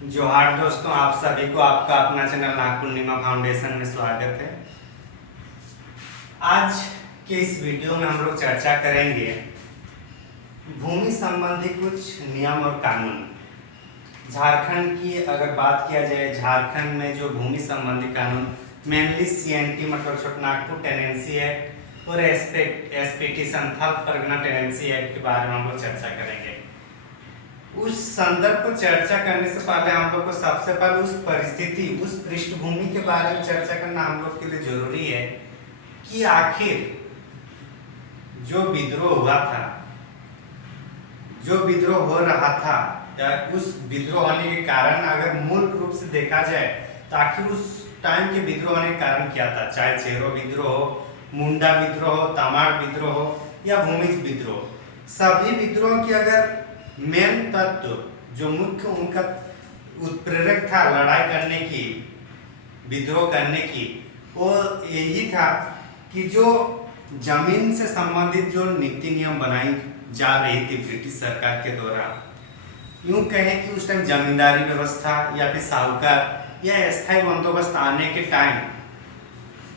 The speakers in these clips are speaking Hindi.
जोहार दोस्तों, आप सभी को आपका अपना चैनल नाग पूर्णिमा फाउंडेशन में स्वागत है। आज के इस वीडियो में हम लोग चर्चा करेंगे भूमि संबंधी कुछ नियम और कानून। झारखंड की अगर बात किया जाए, झारखंड में जो भूमि संबंधी कानून मेनली सीएनटी मतलब छोटानागपुर टेनेंसी एक्ट और SPT Santhal Pargana tenancy act के बारे में हम लोग चर्चा करेंगे। उस संदर्भ को चर्चा करने से पहले हम लोग को सबसे पहले उस परिस्थिति, उस पृष्ठभूमि के बारे में चर्चा करना हम लोग के लिए जरूरी है कि आखिर जो विद्रोह हुआ था, जो विद्रोह हो रहा था, या उस विद्रोह होने के कारण अगर मूल रूप से देखा जाए तो आखिर उस टाइम के विद्रोह होने का कारण क्या था। चाहे चेरो विद्रोह हो, मुंडा विद्रोह हो, तमाड़ विद्रोह हो या भूमिज विद्रोह, सभी विद्रोह की अगर मेन तत्व जो मुख्य उनका उत्प्रेरक था लड़ाई करने की, विद्रोह करने की, वो यही था कि जो जमीन से संबंधित जो नीति नियम बनाई जा रही थी ब्रिटिश सरकार के द्वारा, यूं कहें कि उस टाइम जमींदारी व्यवस्था या फिर साहूकार या अस्थायी बंदोबस्त आने के टाइम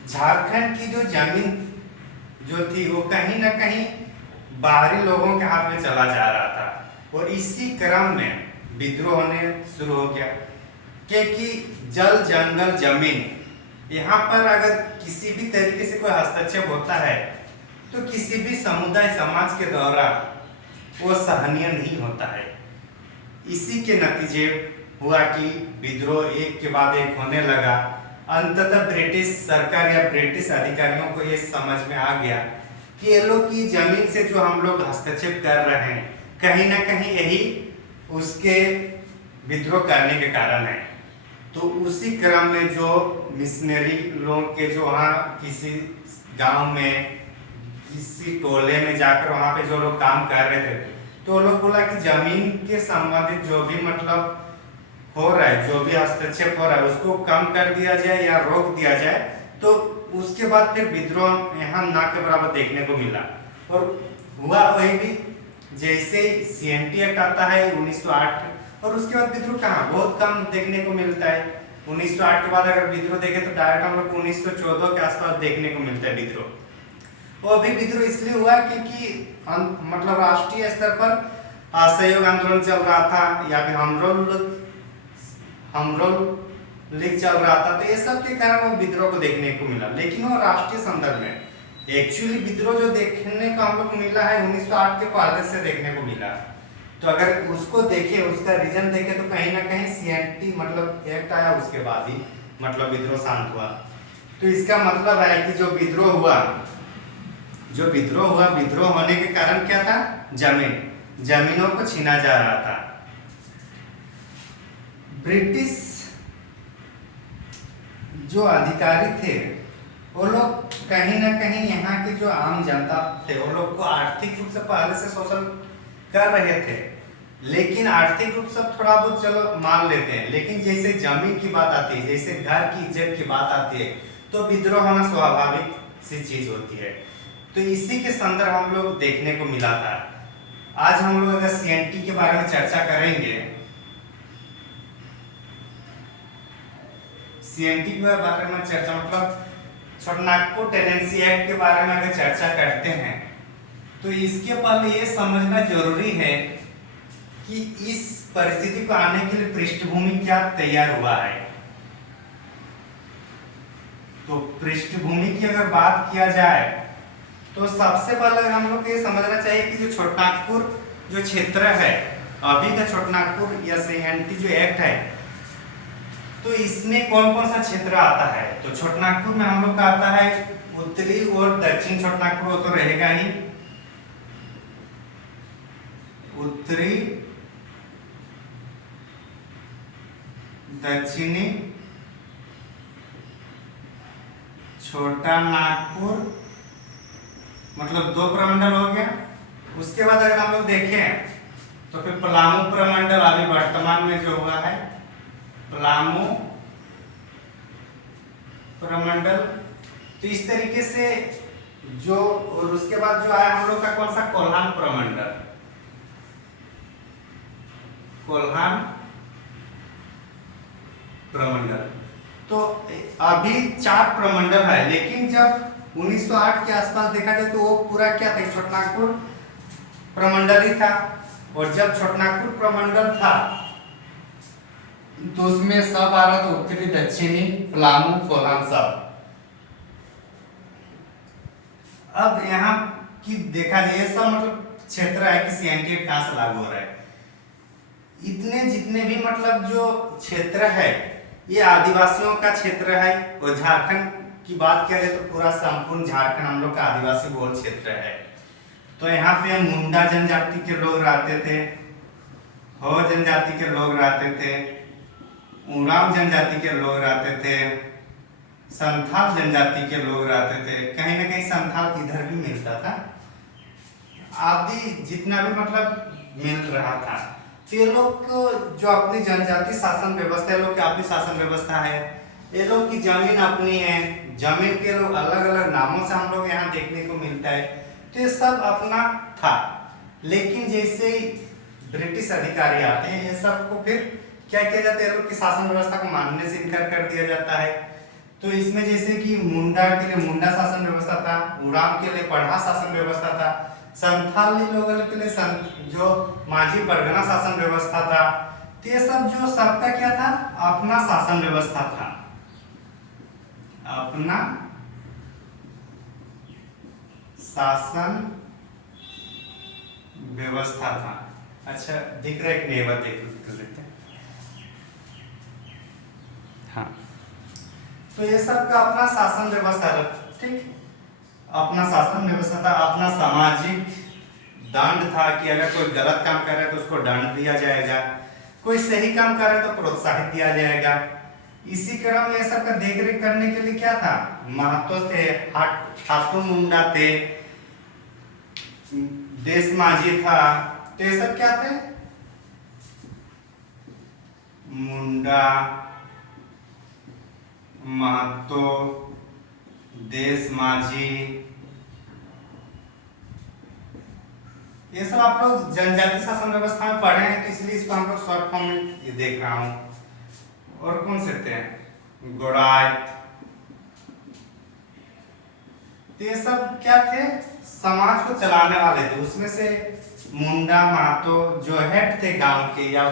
झारखंड की जो जमीन जो थी वो कहीं ना कहीं बाहरी लोगों के हाथ में चला जा रहा था। और इसी क्रम में विद्रोह होने शुरू हो गया, क्योंकि जल जंगल जमीन, यहाँ पर अगर किसी भी तरीके से कोई हस्तक्षेप होता है तो किसी भी समुदाय समाज के द्वारा वो सहनीय नहीं होता है। इसी के नतीजे हुआ कि विद्रोह एक के बाद एक होने लगा। अंततः ब्रिटिश सरकार या ब्रिटिश अधिकारियों को ये समझ में आ गया कि ये लोग की जमीन से जो हम लोग हस्तक्षेप कर रहे हैं कहीं ना कहीं यही उसके विद्रोह करने के कारण है। तो उसी क्रम में जो मिशनरी लोग के जो वहाँ किसी गांव में किसी टोले में जाकर वहाँ पे जो लोग काम कर रहे थे, तो लोग बोला कि जमीन के संबंधित जो भी मतलब हो रहा है, जो भी हस्तक्षेप हो रहा है उसको कम कर दिया जाए या रोक दिया जाए। तो उसके बाद फिर विद्रोह यहाँ ना के बराबर देखने को मिला। और हुआ वही भी, जैसे सीएनटी एक्ट आता है 1908 और उसके बाद विद्रोह कहाँ बहुत कम देखने को मिलता है। 1908 के बाद अगर विद्रोह देखे तो डायरेक्ट हम लोग 1914 के आसपास देखने को मिलता है विद्रोह। और अभी विद्रोह इसलिए हुआ क्योंकि मतलब राष्ट्रीय स्तर पर असहयोग आंदोलन चल रहा था या फिर हमरोल लीग चल रहा था, तो ये सब के कारण वो विद्रोह को देखने को मिला। लेकिन वो राष्ट्रीय संदर्भ में एक्चुअली विद्रोह जो देखने को हम लोग को मिला है 1908 के पहले से देखने को मिला। तो अगर उसको देखें, उसका रीजन देखें तो कहीं ना कहीं सीएनटी मतलब एक्ट आया उसके बाद ही मतलब विद्रोह शांत हुआ। तो इसका मतलब है कि जो विद्रोह हुआ, विद्रोह होने के कारण क्या था, जमीनों को छीना जा रहा था। ब्रिटिश जो अधिकारी थे वो लोग कहीं ना कहीं यहाँ की जो आम जनता थे वो लोग को आर्थिक रूप से पहले से शोषण कर रहे थे। लेकिन आर्थिक रूप से थोड़ा बहुत चलो मान लेते हैं, लेकिन जैसे जमीन की बात आती है, जैसे घर की इज्जत की बात आती है, तो विद्रोह होना स्वाभाविक सी चीज होती है। तो इसी के संदर्भ हम लोग देखने को मिला था। आज हम लोग अगर सीएनटी के बारे में चर्चा करेंगे, सीएनटी के बारे में चर्चा मतलब छोटानागपुर टेनेंसी एक्ट के बारे में अगर चर्चा करते हैं तो इसके पहले ये समझना जरूरी है कि इस परिस्थिति को आने के लिए पृष्ठभूमि क्या तैयार हुआ है। तो पृष्ठभूमि की अगर बात किया जाए तो सबसे पहले हम लोग ये समझना चाहिए कि जो छोटानागपुर जो क्षेत्र है, अभी का छोटानागपुर या सीएनटी जो एक्ट है, तो इसमें कौन कौन सा क्षेत्र आता है। तो छोटानागपुर में हम लोग का आता है उत्तरी और दक्षिण छोटानागपुर, तो रहेगा ही उत्तरी दक्षिणी छोटानागपुर, मतलब 2 प्रमंडल हो गया। उसके बाद अगर हम लोग देखें तो फिर पलामू प्रमंडल अभी वर्तमान में जो हुआ है पलामू प्रमंडल। तो इस तरीके से जो, और उसके बाद जो आया हम लोग का कौन सा कोल्हान प्रमंडल, कोल्हान प्रमंडल। तो अभी 4 प्रमंडल है, लेकिन जब 1908 के आसपास देखा जाए तो वो पूरा क्या था, छोटानागपुर प्रमंडल ही था। और जब छोटानागपुर प्रमंडल था तो उसमें सब आ रहा था, उत्तरी दक्षिणी पलामू कोल्हान सब। अब यहाँ की देखा जाए ये सब मतलब क्षेत्र है कि सीएनटी कहाँ से लागू हो रहा है। इतने जितने भी मतलब जो क्षेत्र है ये आदिवासियों का क्षेत्र है। और झारखंड की बात किया जाए तो पूरा संपूर्ण झारखंड हम लोग का आदिवासी बहुल क्षेत्र है। तो यहाँ पे मुंडा जनजाति के लोग रहते थे, हो जनजाति के लोग रहते थे, उरांव जनजाति के लोग रहते थे, संथाल जनजाति के लोग रहते थे। कहीं ना कहीं संथाल इधर भी मिलता था, आदि जितना भी मतलब मिल रहा था। तो ये लोग को जो अपनी जनजाति शासन व्यवस्था, ये लोग की अपनी शासन व्यवस्था है, ये लोग की जमीन अपनी है, जमीन के लोग अलग अलग नामों से हम लोग यहाँ देखने को मिलता है। तो ये सब अपना था। लेकिन जैसे ही ब्रिटिश अधिकारी आते हैं ये सब को फिर क्या किया जाता है, ये लोग की शासन व्यवस्था को मानने से इनकार कर दिया जाता है। तो इसमें जैसे कि मुंडा के लिए मुंडा शासन व्यवस्था था, उरांव के लिए पढ़ा शासन व्यवस्था था, संथाली लोगों के लिए जो माझी परगना शासन व्यवस्था था। तो ये सब जो सबका क्या था, अपना शासन व्यवस्था था, अपना शासन व्यवस्था था। अच्छा दिख रहा है कि नहीं, बात देख लेते हैं। हाँ, तो ये सब का अपना शासन व्यवस्था था, ठीक, अपना शासन व्यवस्था था, अपना सामाजिक दंड था कि अगर कोई गलत काम कर रहा है तो उसको दंड दिया जाएगा, कोई सही काम कर रहा है तो प्रोत्साहित दिया जाएगा। इसी क्रम में सब का देखरेख करने के लिए क्या था, महतो थे, हाथू मुंडा थे, देश माझी था। तो ये सब क्या थे, मुंडा, महतो, देश माझी, ये सब आप लोग जनजाति शासन व्यवस्था में पढ़े हैं, तो इसलिए इसको हम लोग शॉर्ट फॉर्म में ये देख रहा हूं। और कौन से थे, गोड़ात। तो ये सब क्या थे, समाज को चलाने वाले थे। उसमें से मुंडा, महतो जो हेड थे गांव के या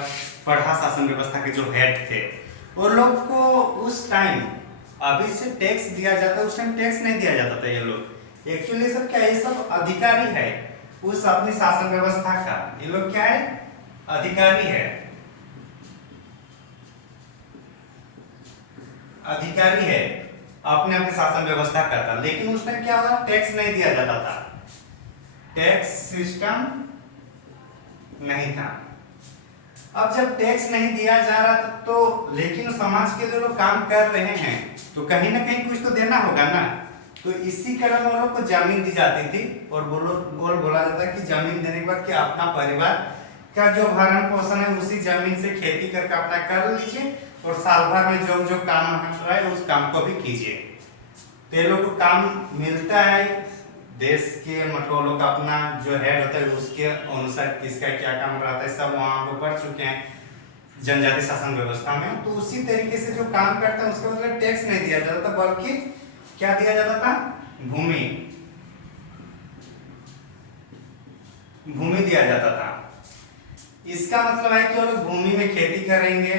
पढ़ा शासन व्यवस्था के जो हेड थे, वो लोग को उस टाइम अभी से टैक्स दिया जाता, उस टाइम टैक्स नहीं दिया जाता था। ये लोग एक्चुअली सब क्या, ये सब अधिकारी है उस अपनी शासन व्यवस्था का। ये लोग क्या है, अधिकारी है, अधिकारी है, अपने अपने शासन व्यवस्था करता। लेकिन उस टाइम क्या हुआ, टैक्स नहीं दिया जाता था, टैक्स सिस्टम नहीं था। अब जब टैक्स नहीं दिया जा रहा था तो लेकिन समाज के लिए लोग काम कर रहे हैं तो कहीं ना कहीं कुछ तो देना होगा ना। तो इसी कारण वो लोग को जमीन दी जाती थी और बोला जाता है कि जमीन देने के बाद कि अपना परिवार का जो भरण पोषण है उसी जमीन से खेती करके अपना कर लीजिए और साल भर में जो जो काम रहा है उस काम को भी कीजिए। तो ये लोग को काम मिलता है देश के, मतलब लोग अपना जो हेड होता है उसके अनुसार किसका क्या काम रहता है सब वहाँ हम लोग पढ़ चुके हैं जनजाति शासन व्यवस्था में। तो उसी तरीके से जो काम करता है उसका मतलब टैक्स नहीं दिया जाता था, बल्कि क्या दिया जाता था, भूमि दिया जाता था। इसका मतलब है कि वो लोग भूमि में खेती करेंगे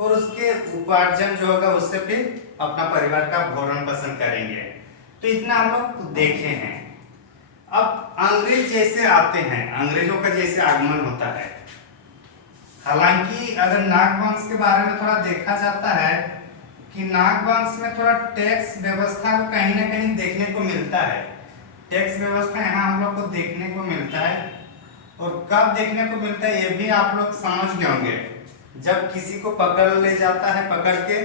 और उसके उपार्जन जो होगा उससे फिर अपना परिवार का भरण पोषण करेंगे। तो इतना हम लोग देखे हैं। अब अंग्रेज जैसे आते हैं, अंग्रेजों का जैसे आगमन होता है, हालांकि अगर नागवंश के बारे में थोड़ा देखा जाता है कि नागवंश में थोड़ा टैक्स व्यवस्था को कहीं ना कहीं देखने को मिलता है। टैक्स व्यवस्था यहाँ हम लोग को देखने को मिलता है और कब देखने को मिलता है ये भी आप लोग समझ गए होंगे। जब किसी को पकड़ ले जाता है, पकड़ के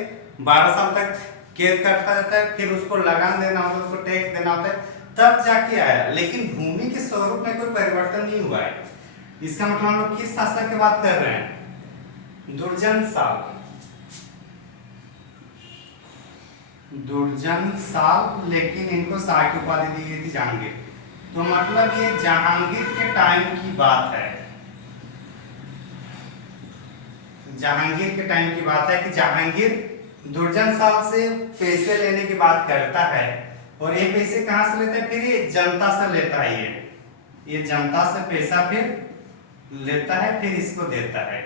12 साल तक कैद करता जाता है, फिर उसको लगान देना होता है, उसको टैक्स देना होता है, तब जाके आया। लेकिन भूमि के स्वरूप में कोई परिवर्तन नहीं हुआ है। इसका मतलब हम लोग किस शासक की बात कर रहे हैं, दुर्जन साल, लेकिन इनको शाह की उपाधि दी गई थी जहांगीर। तो मतलब ये जहांगीर के टाइम की बात है, जहांगीर के टाइम की बात है कि जहांगीर दुर्जन साल से पैसे लेने की बात करता है, और ये पैसे कहाँ से लेता है? फिर ये जनता से लेता है। ये जनता से पैसा फिर लेता है, फिर इसको देता है।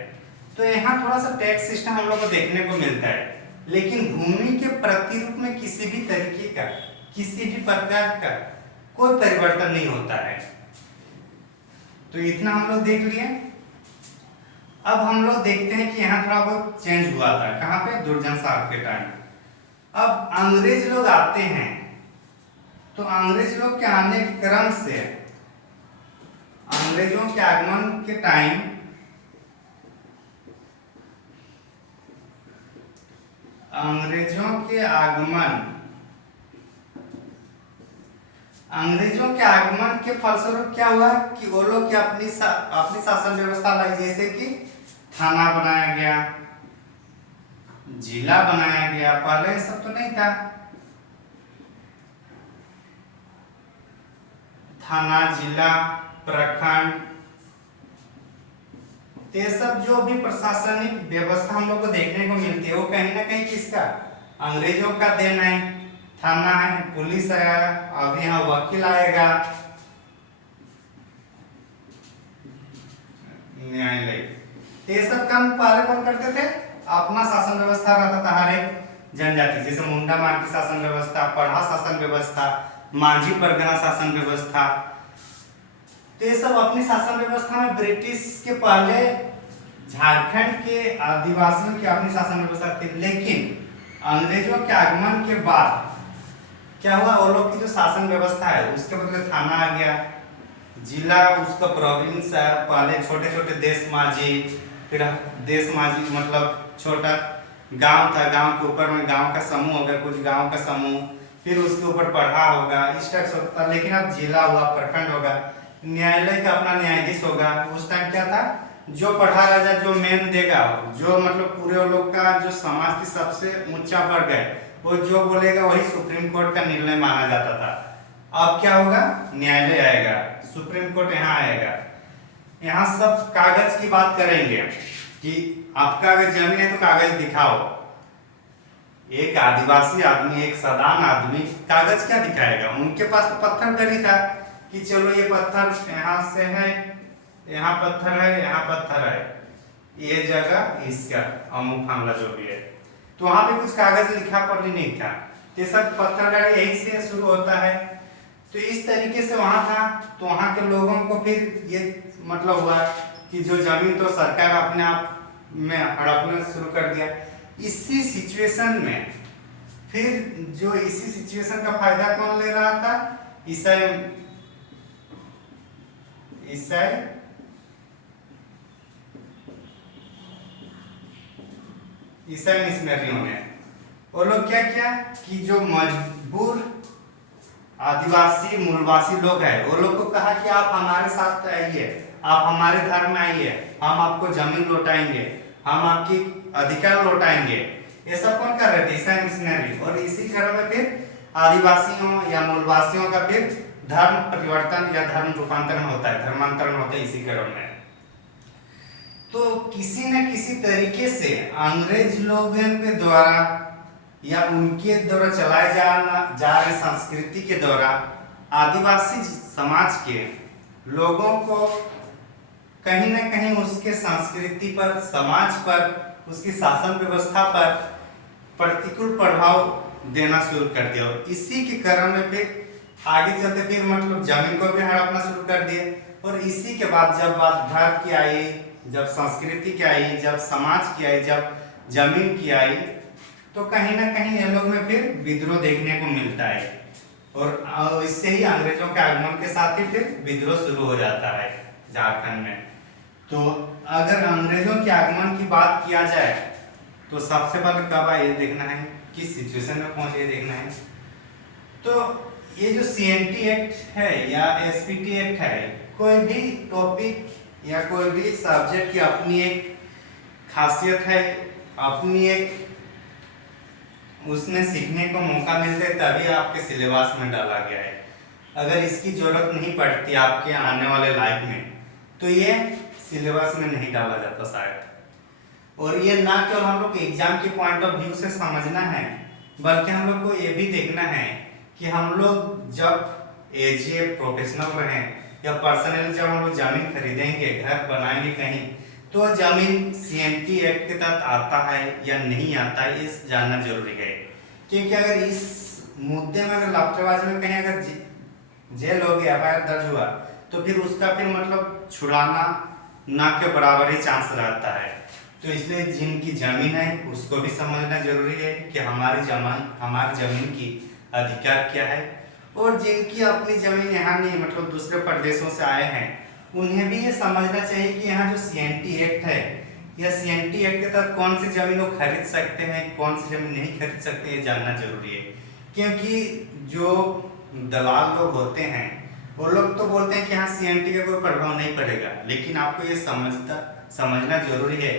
तो यहाँ थोड़ा सा टैक्स सिस्टम हम लोग को देखने को मिलता है, लेकिन भूमि के प्रतिरूप में किसी भी तरीके का, किसी भी प्रकार का कोई परिवर्तन नहीं होता है। तो इतना हम लोग देख लिए। अब हम लोग देखते हैं कि यहाँ थोड़ा बहुत चेंज हुआ था। कहाँ पे? दुर्जन साहब के टाइम। अब अंग्रेज लोग आते हैं, तो अंग्रेज लोग के आने के क्रम से, अंग्रेजों के आगमन के टाइम अंग्रेजों के आगमन के फलस्वरूप क्या हुआ कि वो लोग की अपनी शासन व्यवस्था लाई। जैसे कि थाना बनाया गया, जिला बनाया गया। पहले सब तो नहीं था। थाना, जिला, प्रखंड, ये सब जो भी प्रशासनिक व्यवस्था हम लोग को देखने को मिलती है, वो कहीं ना कहीं किसका? अंग्रेजों का देन है। थाना है, पुलिस आया, अब यहाँ वकील आएगा, न्यायालय। ये सब काम पहले कौन करते थे? अपना शासन व्यवस्था रहता था हर एक जनजाति। जैसे मुंडा मार की शासन व्यवस्था, पढ़ा शासन व्यवस्था, माझी परगना शासन व्यवस्था। तो ये सब अपनी शासन व्यवस्था में ब्रिटिश के पहले झारखंड के आदिवासियों की अपनी शासन व्यवस्था थी, लेकिन अंग्रेजों के आगमन के बाद क्या हुआ? वो लोग की जो शासन व्यवस्था है उसके बदले थाना आ गया, जिला उसका प्रोविंस है। पहले छोटे छोटे देश माझी, फिर देश माझी मतलब छोटा गांव था, गांव के ऊपर में गांव का समूह होगा, कुछ गांव का समूह, फिर उसके ऊपर पढ़ा होगा, इस टाइप से होता। लेकिन अब जिला हुआ, प्रखंड होगा, न्यायालय का अपना न्यायाधीश होगा। उस टाइम क्या था? जो पढ़ा राजा जो मेन देगा, जो मतलब पूरे लोग का जो समाज की सबसे ऊंचा वर्ग है, वो जो बोलेगा वही सुप्रीम कोर्ट का निर्णय माना जाता था। अब क्या होगा? न्यायालय आएगा, सुप्रीम कोर्ट यहाँ आएगा। यहाँ सब कागज की बात करेंगे कि आपका अगर जमीन है तो कागज दिखाओ। एक आदिवासी आदमी, एक साधारण आदमी कागज क्या दिखाएगा? उनके पास तो पत्थर गड़ी था कि चलो ये पत्थर यहाँ से है, यहाँ पत्थर है, यहाँ पत्थर है, ये जगह इसका अमुक हमला जो भी है। तो वहां पे कुछ कागज लिखा पढ़ी नहीं था। ये सब पत्थर गाड़ी यही से शुरू होता है। तो इस तरीके से वहां था। तो वहां के लोगों को फिर ये मतलब हुआ कि जो जमीन तो सरकार अपने आप में हड़पना शुरू कर दिया। इसी सिचुएशन में फिर जो इसी सिचुएशन का फायदा कौन ले रहा था? ईसाई मिशनरियों ने। वो लोग क्या किया कि जो मजबूर आदिवासी मूलवासी लोग हैं, वो लोग को कहा कि आप हमारे साथ आइए, आप हमारे धर्म में आइए, हम आपको जमीन लौटाएंगे, हम आपकी अधिकार लौटाएंगे। ये सब कौन कर रहे थे? ईसाई मिशनरी। और इसी क्रम में फिर आदिवासियों या मूलवासियों का फिर धर्म परिवर्तन या धर्म रूपांतरण होता है, धर्मांतरण होता है इसी क्रम में। तो किसी न किसी तरीके से अंग्रेज लोगों के द्वारा या उनके द्वारा चलाए जा रहे संस्कृति के द्वारा आदिवासी समाज के लोगों को कहीं न कहीं उसके संस्कृति पर, समाज पर, उसकी शासन व्यवस्था पर प्रतिकूल प्रभाव देना शुरू कर दिया। और इसी के कारण में फिर आगे चलते फिर मतलब जमीन को भी हड़पना शुरू कर दिए। और इसी के बाद जब बात धर्म की आई, जब संस्कृति की आई, जब समाज की आई, जब जमीन की आई, तो कहीं ना कहीं ये लोग में फिर विद्रोह देखने को मिलता है। और इससे ही अंग्रेजों के आगमन के साथ ही फिर विद्रोह शुरू हो जाता है झारखंड में। तो अगर अंग्रेजों के आगमन की बात किया जाए तो सबसे पहले कब आए ये देखना है, किस सिचुएशन में पहुंचे ये देखना है। तो ये जो सीएनटी एक्ट है या एसपीटी एक्ट है, कोई भी टॉपिक या कोई भी सब्जेक्ट की अपनी एक खासियत है, अपनी एक उसमें सीखने को मौका मिलता है, तभी आपके सिलेबस में डाला गया है। अगर इसकी जरूरत नहीं पड़ती आपके आने वाले लाइफ में तो ये सिलेबस में नहीं डाला जाता शायद। और ये ना केवल हम लोग एग्जाम के पॉइंट ऑफ व्यू से समझना है, बल्कि हम लोग को ये भी देखना है कि हम लोग जब एज ए प्रोफेशनल रहे या पर्सनली जब हम लोग जमीन खरीदेंगे, घर बनाएंगे कहीं, तो जमीन सीएनटी एक्ट के तहत आता है या नहीं आता है, ये जानना जरूरी है। क्योंकि अगर इस मुद्दे में अगर लापरवाही में कहीं अगर जेल हो गया, एफआईआर दर्ज हुआ, तो फिर उसका फिर मतलब छुड़ाना ना के बराबर ही चांस रहता है। तो इसलिए जिनकी जमीन है उसको भी समझना जरूरी है कि हमारी जमीन की अधिकार क्या है, और जिनकी अपनी जमीन यहाँ नहीं, मतलब दूसरे प्रदेशों से आए हैं, उन्हें भी ये समझना चाहिए कि यहाँ जो सीएनटी एक्ट है या सीएनटी एक्ट के तहत कौन सी जमीन वो खरीद सकते हैं, कौन सी जमीन नहीं खरीद सकते, ये जानना जरूरी है। क्योंकि जो दलाल लोग होते हैं वो लोग तो बोलते हैं कि हाँ सीएनटी का कोई प्रभाव नहीं पड़ेगा, लेकिन आपको ये समझना जरूरी है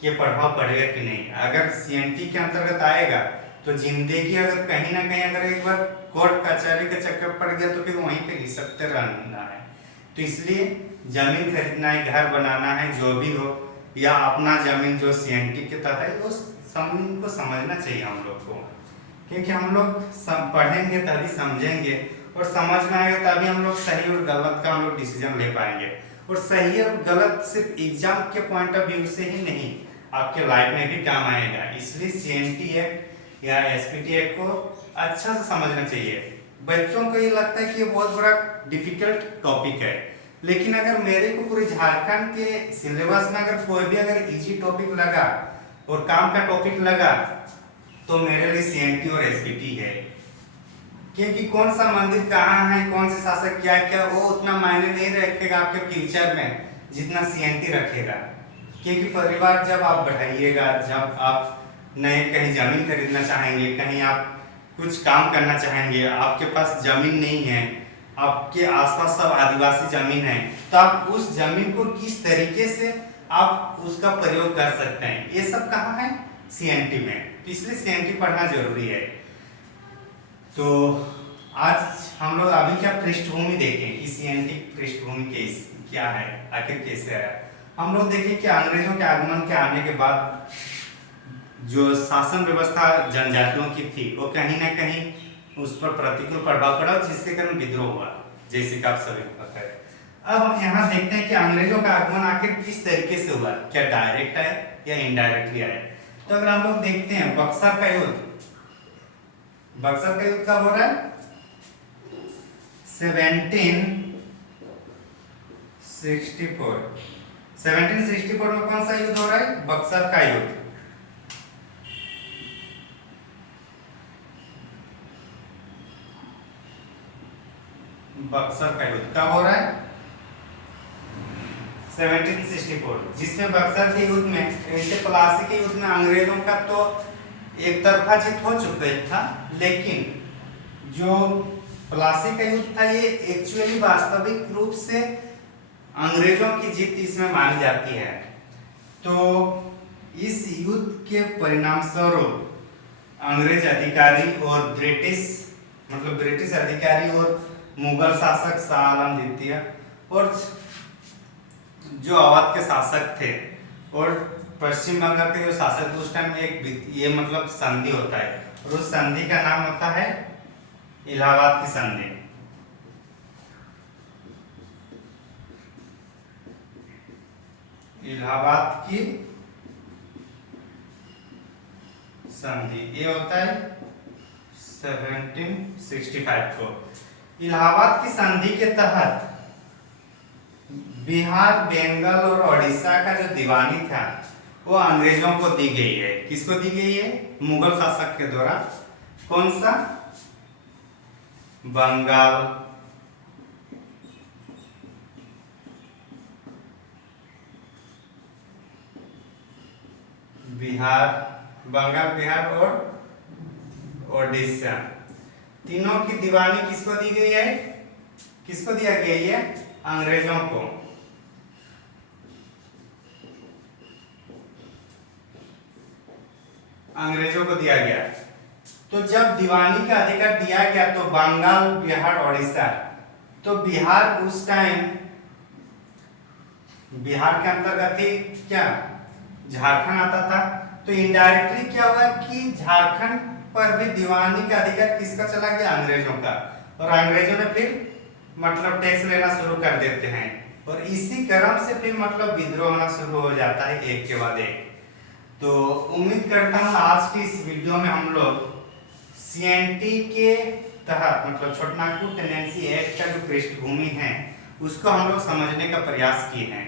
कि प्रभाव पड़ेगा कि नहीं। अगर सीएनटी के अंतर्गत आएगा तो जिंदगी अगर कहीं ना कहीं अगर एक बार कोर्ट कचहरी के चक्कर पड़ गया तो फिर वहीं पे घिसकते रहना है। तो इसलिए जमीन खरीदना है, घर बनाना है, जो भी हो, या अपना जमीन जो सीएनटी के तहत है, उस जमीन को समझना चाहिए हम लोग को। क्योंकि हम लोग पढ़ेंगे तभी समझेंगे, और समझ में आएगा तभी हम लोग सही और गलत का हम लोग डिसीजन ले पाएंगे। और सही और गलत सिर्फ एग्जाम के पॉइंट ऑफ व्यू से ही नहीं, आपके लाइफ में भी काम आएगा। इसलिए सीएनटी एक्ट या एसपीटी एक्ट को अच्छा से समझना चाहिए। बच्चों को ये लगता है कि ये बहुत बड़ा डिफिकल्ट टॉपिक है, लेकिन अगर मेरे को पूरे झारखंड के सिलेबस में अगर कोई भी अगर इजी टॉपिक लगा और काम का टॉपिक लगा तो मेरे लिए सीएनटी और एसपीटी है। क्योंकि कौन सा मंदिर कहाँ है, कौन से शासक क्या क्या, वो उतना मायने नहीं रखेगा आपके फ्यूचर में जितना सीएनटी रखेगा। क्योंकि परिवार जब आप बढ़ाइएगा, जब आप नए कहीं जमीन खरीदना चाहेंगे, कहीं आप कुछ काम करना चाहेंगे, आपके पास जमीन नहीं है, आपके आसपास सब आदिवासी जमीन है, तो आप उस जमीन को किस तरीके से आप उसका प्रयोग कर सकते हैं, ये सब कहाँ है, सीएनटी में। तो इसलिए सीएनटी पढ़ना जरूरी है। तो आज हम लोग अभी क्या पृष्ठभूमि देखें कि सीएनटी पृष्ठभूमि क्या है, आखिर कैसे आया। हम लोग देखें कि अंग्रेजों के आगमन के आने के बाद जो शासन व्यवस्था जनजातियों की थी वो कहीं ना कहीं उस पर प्रतिकूल प्रभाव पड़ा, जिसके कारण विद्रोह हुआ, जैसे कि आप सभी को पता है। अब हम यहाँ देखते हैं कि अंग्रेजों का आगमन आखिर किस तरीके से हुआ, क्या डायरेक्ट आया या इनडायरेक्टली आया। तो अगर हम लोग देखते हैं बक्सर का युद्ध, बक्सर का युद्ध कब हो रहा है, 1764 में कौन सा युद्ध हो रहा है, बक्सर का युद्ध। बक्सर का युद्ध कब हो रहा है, 1764, जिसमें बक्सर के युद्ध में, ऐसे प्लासी के युद्ध में अंग्रेजों का तो एक तरफा जीत हो चुका था, लेकिन जो प्लासी का युद्ध था ये एक्चुअली वास्तविक रूप से अंग्रेजों की जीत इसमें मानी जाती है। तो इस युद्ध के परिणाम स्वरूप अंग्रेज अधिकारी और ब्रिटिश अधिकारी और मुगल शासक शाह आलम द्वितीय और जो अवध के शासक थे और पश्चिम बंगाल के जो शासक थे, उस टाइम एक ये मतलब संधि होता है, और उस संधि का नाम होता है इलाहाबाद की संधि। इलाहाबाद की संधि ये होता है 1765 को। इलाहाबाद की संधि के तहत बिहार, बंगाल और ओडिशा का जो दीवानी था वो अंग्रेजों को दी गई है। किसको दी गई है, मुगल शासक के द्वारा। कौन सा, बंगाल, बंगाल, बिहार और ओडिशा, तीनों की दीवानी किसको दी गई है, किसको दिया गया है, अंग्रेजों को। अंग्रेजों को दिया गया। तो जब दीवानी का अधिकार दिया गया तो बंगाल, बिहार, ओडिशा, तो बिहार उस टाइम बिहार के अंतर्गत थी क्या, झारखंड आता था, तो इनडायरेक्टली क्या हुआ कि झारखंड पर भी दीवानी का अधिकार किसका चला गया? अंग्रेजों का। और अंग्रेजों ने फिर मतलब टैक्स लेना शुरू कर देते हैं, और इसी क्रम से फिर मतलब विद्रोह होना शुरू हो जाता है एक के बाद एक। तो उम्मीद करता हूँ आज की इस वीडियो में हम लोग सीएनटी के तहत मतलब छोटानागपुर टेनेंसी एक्ट का जो पृष्ठभूमि है उसको हम लोग समझने का प्रयास किए हैं।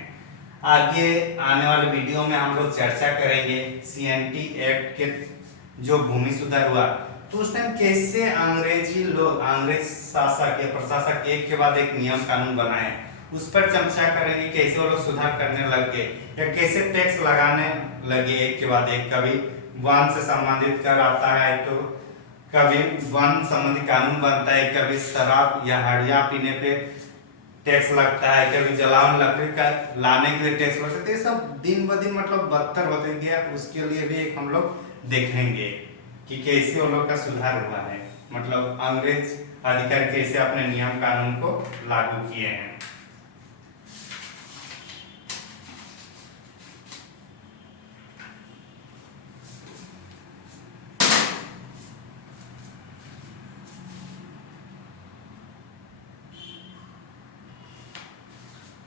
आगे आने वाले वीडियो में हम लोग चर्चा करेंगे सीएनटी एक्ट के जो भूमि सुधार हुआ, तो उस टाइम कैसे अंग्रेजी लोग, अंग्रेज शासक या प्रशासक एक के बाद एक नियम कानून बनाए, उस पर चर्चा करेंगे। कैसे वो लोग सुधार करने लग गए या कैसे टैक्स लगाने लगे एक के बाद एक। कभी वन से संबंधित कर आता है, तो कभी वन संबंधी कानून बनता है, कभी शराब या हड़िया पीने पे टैक्स लगता है, कभी जलावन लकड़ी का लाने के लिए टैक्स लगता है। तो ये सब दिन ब दिन मतलब बदतर होते गया। उसके लिए भी एक हम लोग देखेंगे कि कैसे वो लोग का सुधार हुआ है, मतलब अंग्रेज अधिकारी कैसे अपने नियम कानून को लागू किए हैं।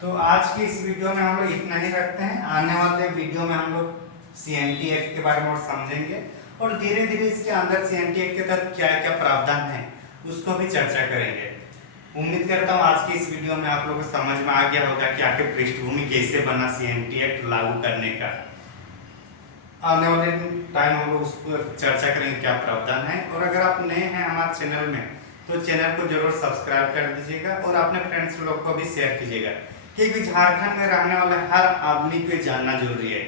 तो आज की इस वीडियो में हम लोग इतना ही रखते हैं। आने वाले वीडियो में हम लोग सीएनटी एक्ट के बारे में और समझेंगे, और धीरे धीरे इसके अंदर सीएनटी एक्ट के तहत क्या क्या प्रावधान है उसको भी चर्चा करेंगे। उम्मीद करता हूँ आज की इस वीडियो में आप लोगों को समझ में आ गया होगा कि आखिर पृष्ठभूमि कैसे बना सीएनटी एक्ट लागू करने का। आने वाले टाइम हम लोग उस पर चर्चा करेंगे क्या प्रावधान है। और अगर आप नए हैं हमारे चैनल में, तो चैनल को जरूर सब्सक्राइब कर दीजिएगा और अपने फ्रेंड्स लोग को भी शेयर कीजिएगा, क्योंकि झारखंड में रहने वाले हर आदमी को जानना जरूरी है,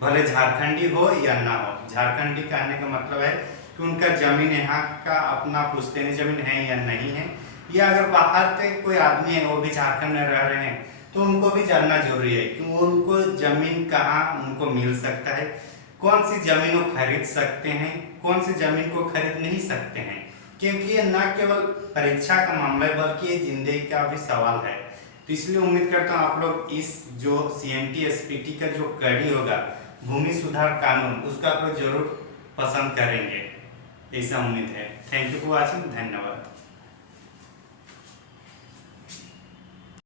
भले झारखंडी हो या ना हो। झारखंडी कहने का मतलब है कि उनका जमीन यहाँ का अपना पुश्तैनी जमीन है या नहीं है, या अगर बाहर के कोई आदमी है वो भी झारखंड में रह रहे हैं, तो उनको भी जानना जरूरी है कि उनको जमीन कहाँ उनको मिल सकता है, कौन सी जमीन वो खरीद सकते हैं, कौन सी जमीन को खरीद नहीं सकते हैं। क्योंकि ये न केवल परीक्षा का मामला है बल्कि ये जिंदगी का भी सवाल है। तो इसलिए उम्मीद करता हूँ आप लोग इस जो सीएनटी एसपीटी का जो कड़ी होगा भूमि सुधार कानून, उसका आप लोग जरूर पसंद करेंगे, ऐसा उम्मीद है। थैंक यू फॉर वॉचिंग, धन्यवाद।